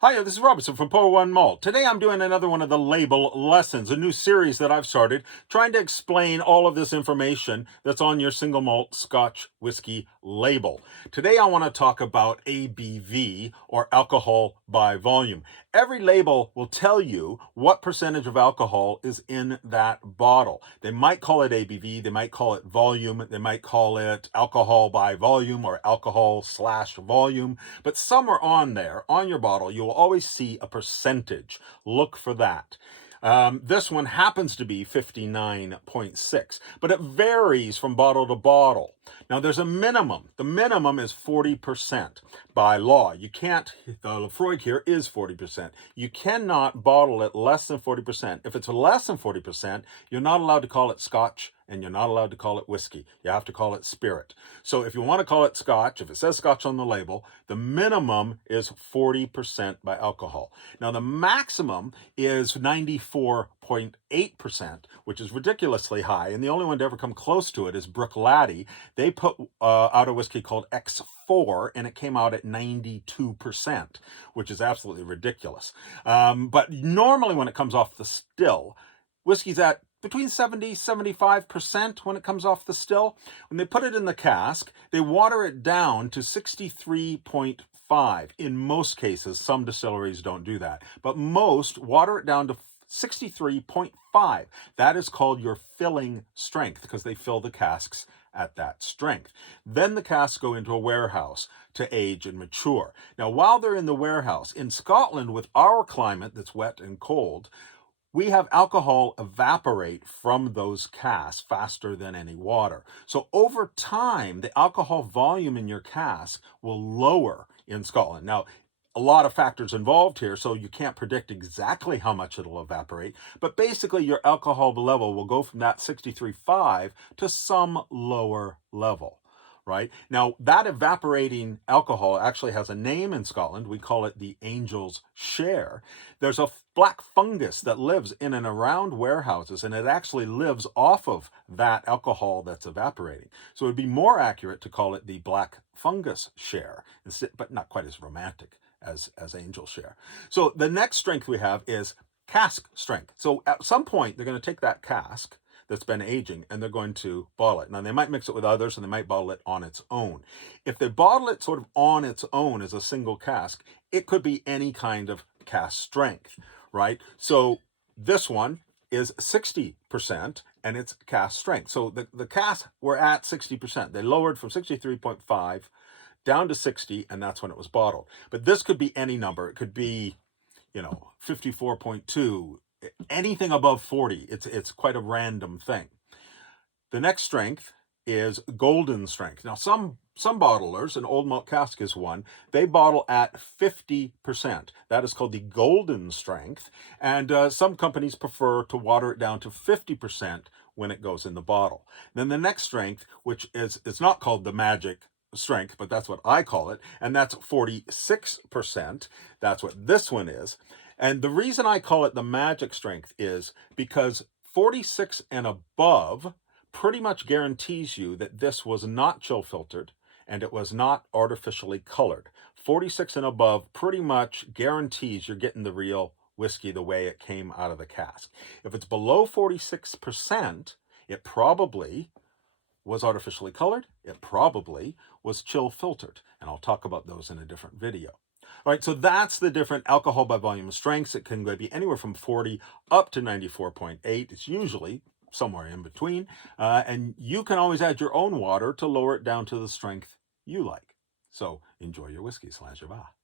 Hi, this is Robertson from Pour One Malt. Today I'm doing another one of the label lessons, a new series that I've started trying to explain all of this information that's on your single malt Scotch whiskey label. Today I want to talk about ABV, or alcohol by volume. Every label will tell you what percentage of alcohol is in that bottle. They might call it ABV, they might call it volume, they might call it alcohol by volume or alcohol/volume, but somewhere on there, on your bottle, you'll always see a percentage. Look for that. This one happens to be 59.6, but it varies from bottle to bottle. Now, there's a minimum. The minimum is 40% by law. You can't, the Lefroy here is 40%. You cannot bottle it less than 40%. If it's less than 40%, you're not allowed to call it Scotch and you're not allowed to call it whiskey. You have to call it spirit. So if you want to call it Scotch, if it says Scotch on the label, the minimum is 40% by alcohol. Now, the maximum is 94.8%, which is ridiculously high. And the only one to ever come close to it is Bruichladdich. They put out a whiskey called X4, and it came out at 92%, which is absolutely ridiculous. But normally when it comes off the still, whiskey's at between 70-75% when it comes off the still. When they put it in the cask, they water it down to 63.5. In most cases, some distilleries don't do that, but most water it down to 63.5. That is called your filling strength because they fill the casks at that strength. Then the casks go into a warehouse to age and mature. Now, while they're in the warehouse, in Scotland, with our climate that's wet and cold, we have alcohol evaporate from those casks faster than any water. So over time, the alcohol volume in your cask will lower in Scotland. Now, a lot of factors involved here, so you can't predict exactly how much it'll evaporate, but basically your alcohol level will go from that 63.5 to some lower level. Right? Now, that evaporating alcohol actually has a name in Scotland. We call it the angel's share. There's a black fungus that lives in and around warehouses, and it actually lives off of that alcohol that's evaporating. So it would be more accurate to call it the black fungus share, but not quite as romantic as angel share. So the next strength we have is cask strength. So at some point, they're going to take that cask that's been aging and they're going to bottle it. Now, they might mix it with others and they might bottle it on its own. If they bottle it sort of on its own as a single cask, it could be any kind of cask strength, right? So this one is 60% and it's cask strength. So the cask were at 60%. They lowered from 63.5 down to 60, and that's when it was bottled. But this could be any number. It could be, 54.2, anything above 40. It's quite a random thing. The next strength is golden strength. Now, some bottlers, and Old Malt Cask is one, they bottle at 50%. That is called the golden strength. And some companies prefer to water it down to 50% when it goes in the bottle. Then the next strength, which is, it's not called the magic strength, but that's what I call it, and that's 46%. That's what this one is. And the reason I call it the magic strength is because 46 and above pretty much guarantees you that this was not chill filtered and it was not artificially colored. 46 and above pretty much guarantees you're getting the real whiskey the way it came out of the cask. If it's below 46%, it probably was artificially colored. It probably was chill filtered. And I'll talk about those in a different video. All right, so that's the different alcohol by volume strengths. It can be anywhere from 40 up to 94.8. It's usually somewhere in between. And you can always add your own water to lower it down to the strength you like. So enjoy your whiskey. Slàinte mhath.